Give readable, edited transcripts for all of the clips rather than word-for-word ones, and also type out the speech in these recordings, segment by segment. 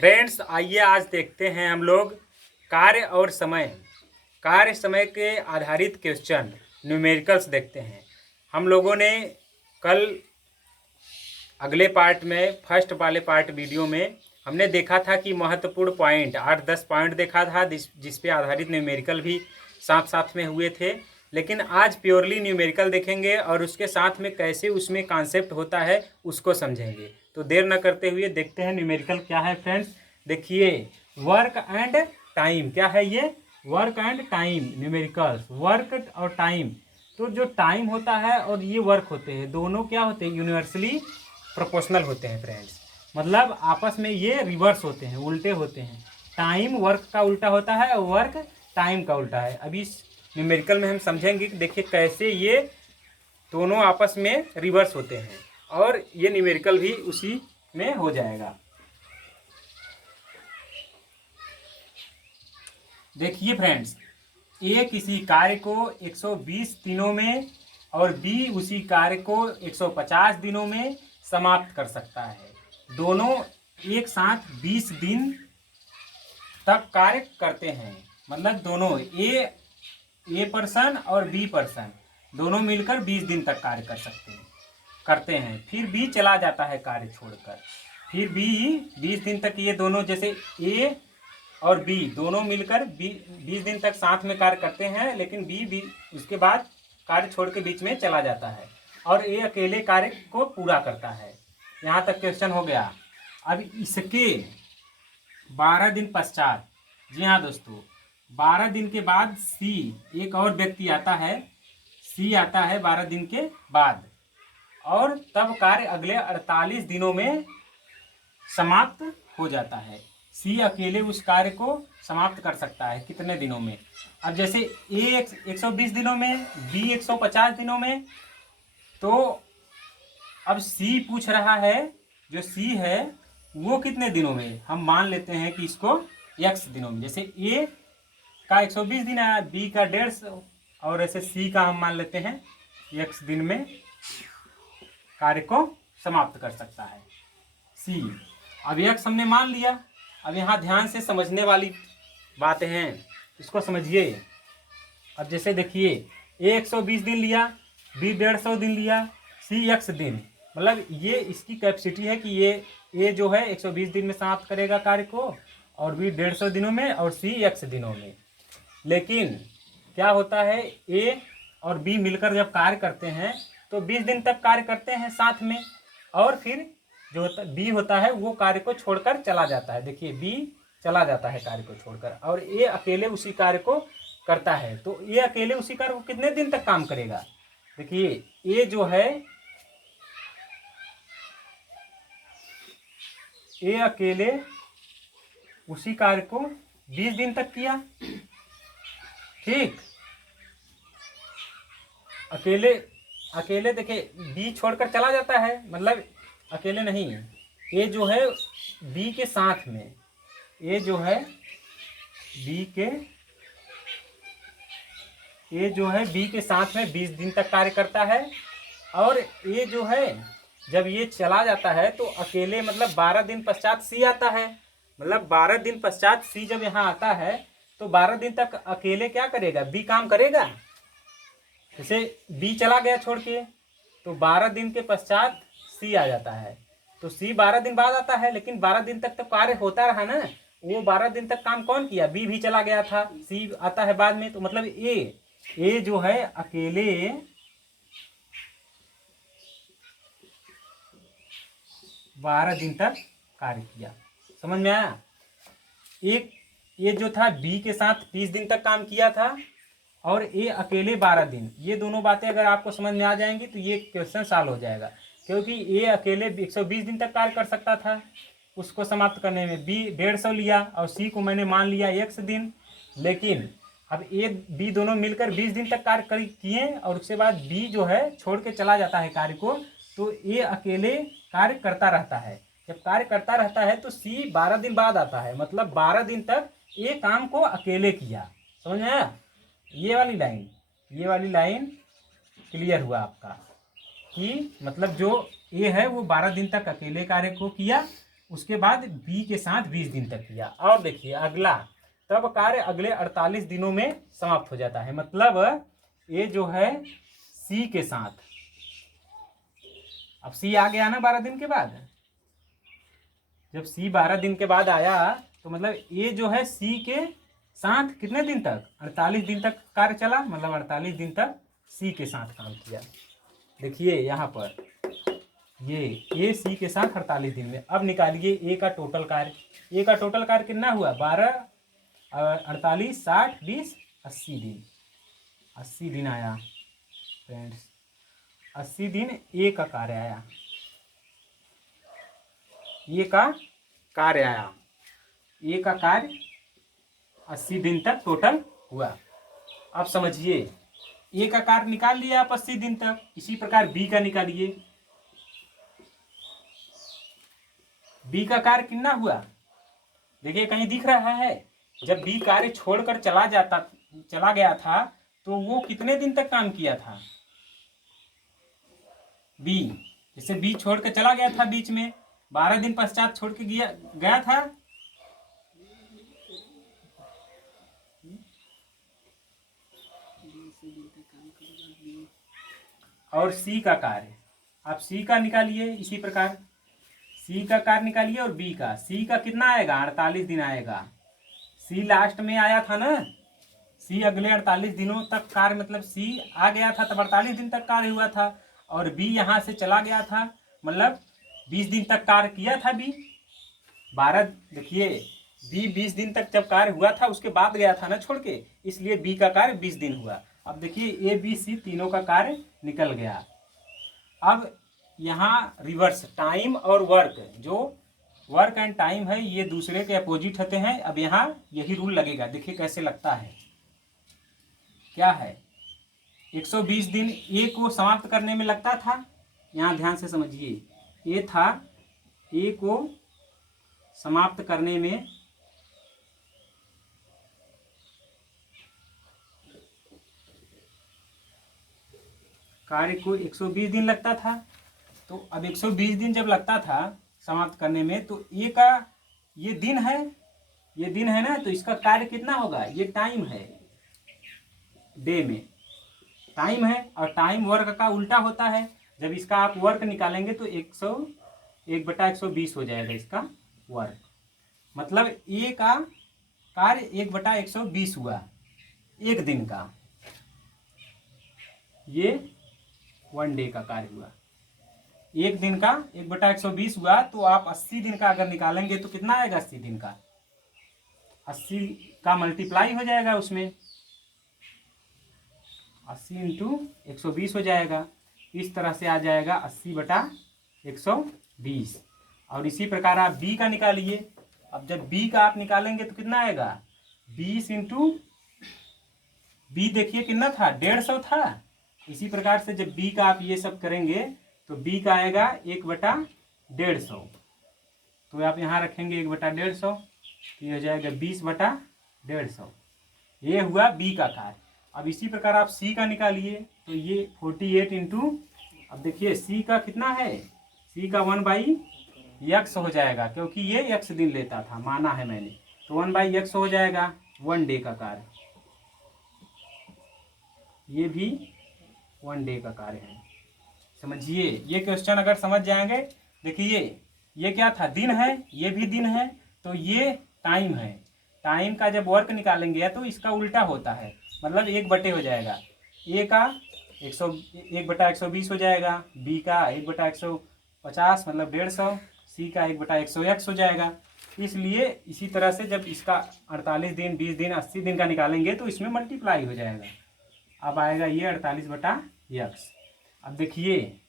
Friends, आइए आज देखते हैं हम लोग कार्य समय के आधारित क्वेश्चन न्यूमेरिकल्स देखते हैं। हम लोगों ने कल अगले पार्ट में फर्स्ट वाले पार्ट वीडियो में हमने देखा था कि महत्वपूर्ण पॉइंट 8-10 पॉइंट देखा था जिस पे आधारित न्यूमेरिकल भी साथ साथ में हुए थे। लेकिन आज प्योरली न्यूमेरिकल देखेंगे और उसके साथ में कैसे उसमें कॉन्सेप्ट होता है उसको समझेंगे। तो देर न करते हुए देखते हैं न्यूमेरिकल क्या है। फ्रेंड्स देखिए, वर्क एंड टाइम क्या है ये? Work and time numericals, work और टाइम। तो जो टाइम होता है और ये वर्क होते हैं, दोनों क्या होते हैं? यूनिवर्सली प्रोपोर्शनल होते हैं फ्रेंड्स। मतलब आपस में ये रिवर्स होते हैं, उल्टे होते हैं। टाइम वर्क का उल्टा होता है और वर्क टाइम का उल्टा है। अभी इस न्यूमेरिकल में हम समझेंगे कि देखिए कैसे ये दोनों आपस में रिवर्स होते हैं और ये न्यूमेरिकल भी उसी में हो जाएगा। देखिए फ्रेंड्स, ए किसी कार्य को 120 दिनों में और बी उसी कार्य को 150 दिनों में समाप्त कर सकता है। दोनों एक साथ 20 दिन तक कार्य करते हैं। मतलब दोनों ए पर्सन और बी पर्सन दोनों मिलकर 20 दिन तक कार्य करते हैं। फिर बी चला जाता है कार्य छोड़कर। फिर बी 20 दिन तक, ये दोनों जैसे ए और बी दोनों मिलकर 20 दिन तक साथ में कार्य करते हैं, लेकिन बी उसके बाद कार्य छोड़ के बीच में चला जाता है और ए अकेले कार्य को पूरा करता है। यहाँ तक क्वेश्चन हो गया। अब इसके 12 दिन पश्चात, जी हाँ दोस्तों, 12 दिन के बाद सी, एक और व्यक्ति आता है, सी आता है 12 दिन के बाद, और तब कार्य अगले 48 दिनों में समाप्त हो जाता है। सी अकेले उस कार्य को समाप्त कर सकता है कितने दिनों में? अब जैसे ए 120 दिनों में, बी 150 दिनों में, तो अब सी पूछ रहा है, जो सी है वो कितने दिनों में? हम मान लेते हैं कि इसको x दिनों में। जैसे ए का 120 दिन आया, बी का 150, और ऐसे सी का हम मान लेते हैं x दिन में कार्य को समाप्त कर सकता है सी। अब x हमने मान लिया। अब यहाँ ध्यान से समझने वाली बातें हैं, इसको समझिए। अब जैसे देखिए, ए 120 दिन लिया, बी 150 दिन लिया, सी x दिन। मतलब ये इसकी कैपेसिटी है कि ये जो है 120 दिन में समाप्त करेगा कार्य को, और बी 150 दिनों में, और सी x दिनों में। लेकिन क्या होता है, ए और बी मिलकर जब कार्य करते हैं तो 20 दिन तक कार्य करते हैं साथ में, और फिर जो बी होता है वो कार्य को छोड़कर चला जाता है। देखिए, बी चला जाता है कार्य को छोड़कर और ए अकेले उसी कार्य को करता है। तो ये अकेले उसी कार्य को कितने दिन तक काम करेगा? देखिए, ए जो है, ए अकेले उसी कार्य को 20 दिन तक किया, ठीक। अकेले देखिए बी छोड़कर चला जाता है, मतलब अकेले नहीं, ये जो है बी के साथ में, ये जो है बी के साथ में 20 दिन तक कार्य करता है। और ये जो है जब ये चला जाता है तो अकेले, मतलब 12 दिन पश्चात सी आता है। मतलब 12 दिन पश्चात सी जब यहाँ आता है तो 12 दिन तक अकेले क्या करेगा? बी काम करेगा। जैसे बी चला गया छोड़ के, तो 12 दिन के पश्चात सी आ जाता है। तो सी 12 दिन बाद आता है, लेकिन 12 दिन तक तो कार्य होता रहा ना। वो 12 दिन तक काम कौन किया? बी भी चला गया था, सी आता है बाद में। तो मतलब ए जो है अकेले 12 दिन तक कार्य किया। समझ में आया? एक ये जो था बी के साथ 20 दिन तक काम किया था, और ए अकेले 12 दिन। ये दोनों बातें अगर आपको समझ में आ जाएंगी तो ये क्वेश्चन सॉल्व हो जाएगा, क्योंकि ए अकेले 120 दिन तक कार्य कर सकता था उसको समाप्त करने में। बी 150 लिया और सी को मैंने मान लिया x दिन। लेकिन अब ए बी दोनों मिलकर 20 दिन तक कार्य किए, और उसके बाद बी जो है छोड़ के चला जाता है कार्य को, तो ए अकेले कार्य करता रहता है। जब कार्य करता रहता है तो सी 12 दिन बाद आता है, मतलब 12 दिन तक ए काम को अकेले किया। समझ में आया? ये वाली लाइन क्लियर हुआ आपका कि मतलब जो ए है वो 12 दिन तक अकेले कार्य को किया, उसके बाद बी के साथ 20 दिन तक किया। और देखिए अगला, तब कार्य अगले 48 दिनों में समाप्त हो जाता है। मतलब ये जो है सी के साथ, अब सी आ गया ना 12 दिन के बाद, जब सी 12 दिन के बाद आया तो मतलब ये जो है सी के साथ कितने दिन तक, 48 दिन तक कार्य चला, मतलब 48 दिन तक सी के साथ काम किया। देखिए यहाँ पर ये सी के साथ 48 दिन में। अब निकालिए ए का टोटल कार्य। ए का टोटल कार्य कितना हुआ, 12 48 60 20 80 दिन, 80 दिन आया फ्रेंड्स, 80 दिन ए का कार्य आया, ए का कार्य आया, ए का कार्य 80 दिन तक टोटल हुआ। अब समझिए ए का कार्य निकाल लिया आप 80 दिन तक, इसी प्रकार बी का निकालिए। बी का कार्य कितना हुआ, देखिए कहीं दिख रहा है, जब बी कार्य छोड़कर चला गया था तो वो कितने दिन तक काम किया था, बी, जैसे बी छोड़ कर चला गया था बीच में, 12 दिन पश्चात छोड़ के गया था, और सी का कार्य, आप सी का निकालिए इसी प्रकार, सी का कार्य निकालिए और बी का, सी का कितना आएगा 48 दिन आएगा, सी लास्ट में आया था ना, सी अगले 48 दिनों तक कार्य, मतलब सी आ गया था तब 48 दिन तक कार्य हुआ था, और बी यहाँ से चला गया था मतलब 20 दिन तक कार्य किया था बी, 12, देखिए बी 20 दिन तक जब कार्य हुआ था उसके बाद गया था ना छोड़ के, इसलिए बी का कार्य 20 दिन हुआ। अब देखिए ए बी सी तीनों का कार्य निकल गया। अब यहाँ रिवर्स टाइम और वर्क, जो वर्क एंड टाइम है ये दूसरे के अपोजिट होते हैं। अब यहाँ यही रूल लगेगा, देखिए कैसे लगता है, क्या है 120 दिन ए को समाप्त करने में लगता था, यहाँ ध्यान से समझिए, ये था ए को समाप्त करने में कार्य को 120 दिन लगता था। तो अब 120 दिन जब लगता था समाप्त करने में, तो ए का ये दिन है, ये दिन है ना, तो इसका कार्य कितना होगा, ये टाइम है, डे में टाइम है, और टाइम वर्क का उल्टा होता है। जब इसका आप वर्क निकालेंगे तो 1/120 हो जाएगा इसका वर्क, मतलब ए का कार्य 1/120 हुआ एक दिन का, ये 1 डे का कार्य हुआ, एक दिन का 1/120 हुआ। तो आप 80 दिन का अगर निकालेंगे तो कितना आएगा, 80 दिन का 80 का मल्टीप्लाई हो जाएगा उसमें, 80 इंटू 120 हो जाएगा, इस तरह से आ जाएगा 80/120। और इसी प्रकार आप बी का निकालिए। अब जब बी का आप निकालेंगे तो कितना आएगा, 20 इंटू बी, देखिए कितना था 150 था। इसी प्रकार से जब बी का आप ये सब करेंगे तो बी का आएगा 1/150, तो आप यहाँ रखेंगे 1/150, तो ये हो जाएगा 20/150, ये हुआ बी का कार्य। अब इसी प्रकार आप सी का निकालिए, तो ये 48 इंटू, अब देखिए सी का कितना है, सी का 1/x हो जाएगा, क्योंकि ये x दिन लेता था, माना है मैंने, तो 1/x हो जाएगा 1 डे का कार्य, ये भी 1 डे का कार्य है। समझिए ये क्वेश्चन अगर समझ जाएंगे, देखिए ये क्या था, दिन है, ये भी दिन है, तो ये टाइम है, टाइम का जब वर्क निकालेंगे तो इसका उल्टा होता है, मतलब 1 हो जाएगा, ए का 1/120 हो जाएगा, बी का 1/150 मतलब 150, सी का 1/100x हो जाएगा। इसलिए इसी तरह से जब इसका 48 दिन 20 दिन 80 दिन का निकालेंगे तो इसमें मल्टीप्लाई हो जाएगा, अब आएगा ये 48/x। अब देखिए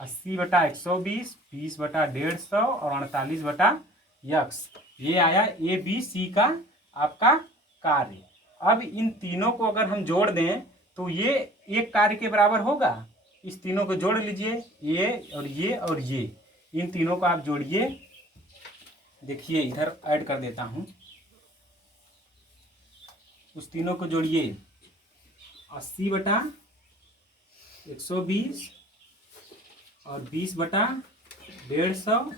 80/120, 20/150 और 48/x, ये आया ए बी सी का आपका कार्य। अब इन तीनों को अगर हम जोड़ दें तो ये एक कार्य के बराबर होगा, इस तीनों को जोड़ लीजिए, ये और ये और ये, इन तीनों को आप जोड़िए। देखिए इधर ऐड कर देता हूँ, उस तीनों को जोड़िए, 80/120 और 20/150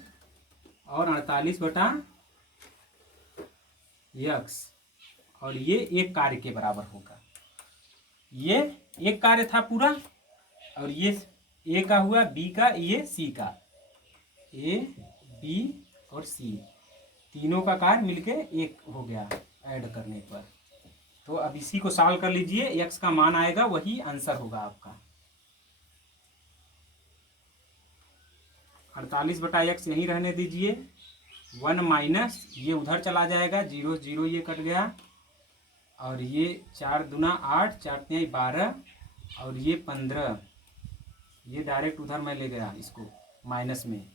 और 48/x, और ये एक कार्य के बराबर होगा। ये एक कार्य था पूरा, और ये ए का हुआ, बी का, ये सी का, ए बी और सी तीनों का कार्य मिलके एक हो गया ऐड करने पर। तो अब इसी को सॉल्व कर लीजिए, एक्स का मान आएगा वही आंसर होगा आपका। 48/x यहीं रहने दीजिए, 1 माइनस ये उधर चला जाएगा, 0 0 ये कट गया, और ये 4 दूना 8, 4 तिहाई 12, और ये 15, ये डायरेक्ट उधर मैं ले गया इसको माइनस में,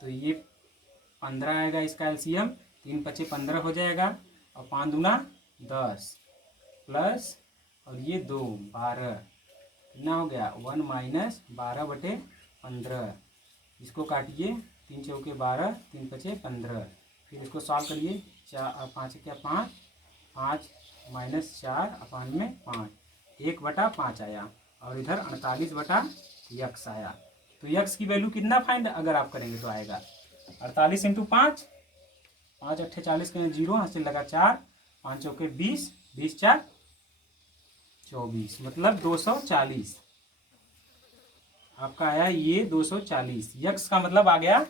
तो ये 15 आएगा इसका एलसीएम, 3 × 5 = 15 हो जाएगा, और 5 दूना 10 प्लस, और ये 2 12, कितना हो गया 1 माइनस 12/15। इसको काटिए, 3 चौके 12, 3 × 5 = 15, फिर इसको सॉल्व करिए, 4 5 क्या 5, 5 माइनस 4 अपान में 5, 1/5 आया, और इधर 48/x आया। तो x की वैल्यू कितना फाइंड अगर आप करेंगे तो आएगा 48 × 5, 5 × 8 = 40 के 0, हाथ से लगा 4, 5 चौके 20, 20 × 4 = 24, मतलब 240 आपका आया, ये 240। x का मतलब आ गया,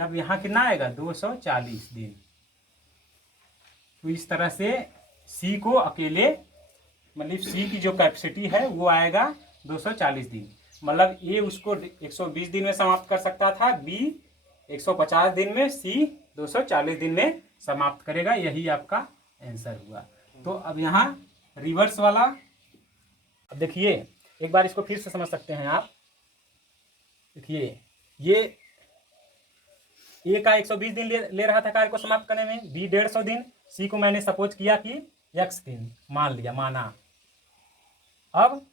अब यहाँ कितना आएगा 240 दिन। तो इस तरह से c को अकेले, मतलब c की जो कैपेसिटी है वो आएगा 240 दिन। मतलब a उसको 120 दिन में समाप्त कर सकता था, b 150 दिन में, c 240 दिन में समाप्त करेगा। यही आपका आंसर हुआ। तो अब यहाँ रिवर्स वाला, अब देखिए एक बार इसको फिर से समझ सकते हैं आप। देखिए ये ए का 120 दिन ले रहा था कार्य को समाप्त करने में, बी 150 दिन, सी को मैंने सपोज किया कि x दिन मान लिया, माना। अब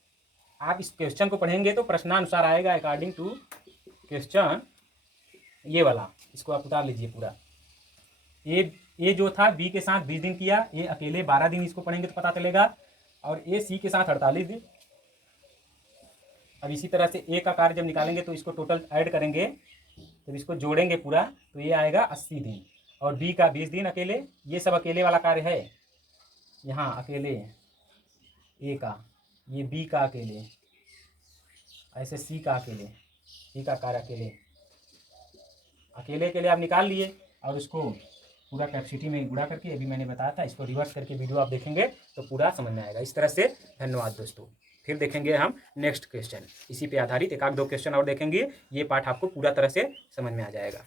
आप इस क्वेश्चन को पढ़ेंगे तो प्रश्नानुसार आएगा, अकॉर्डिंग टू क्वेश्चन, ये वाला इसको आप उतार लीजिए पूरा। ए जो था बी के साथ 20 दिन किया, ए अकेले 12 दिन, इसको पढ़ेंगे तो पता चलेगा, और ए सी के साथ 48 दिन। अब इसी तरह से ए का कार्य जब निकालेंगे तो इसको टोटल ऐड करेंगे, जब इसको जोड़ेंगे पूरा तो ये आएगा 80 दिन, और बी का 20 दिन अकेले। ये सब अकेले वाला कार्य है, यहाँ अकेले ए का, ये बी का अकेले, ऐसे सी का अकेले, सी का कार्य अकेले अकेले आप निकाल लिए, और उसको पूरा कैपेसिटी में गुणा करके, अभी मैंने बताया था, इसको रिवर्स करके वीडियो आप देखेंगे तो पूरा समझ में आएगा। इस तरह से धन्यवाद दोस्तों। फिर देखेंगे हम नेक्स्ट क्वेश्चन, इसी पे आधारित 1 आध 2 क्वेश्चन और देखेंगे, ये पार्ट आपको पूरा तरह से समझ में आ जाएगा।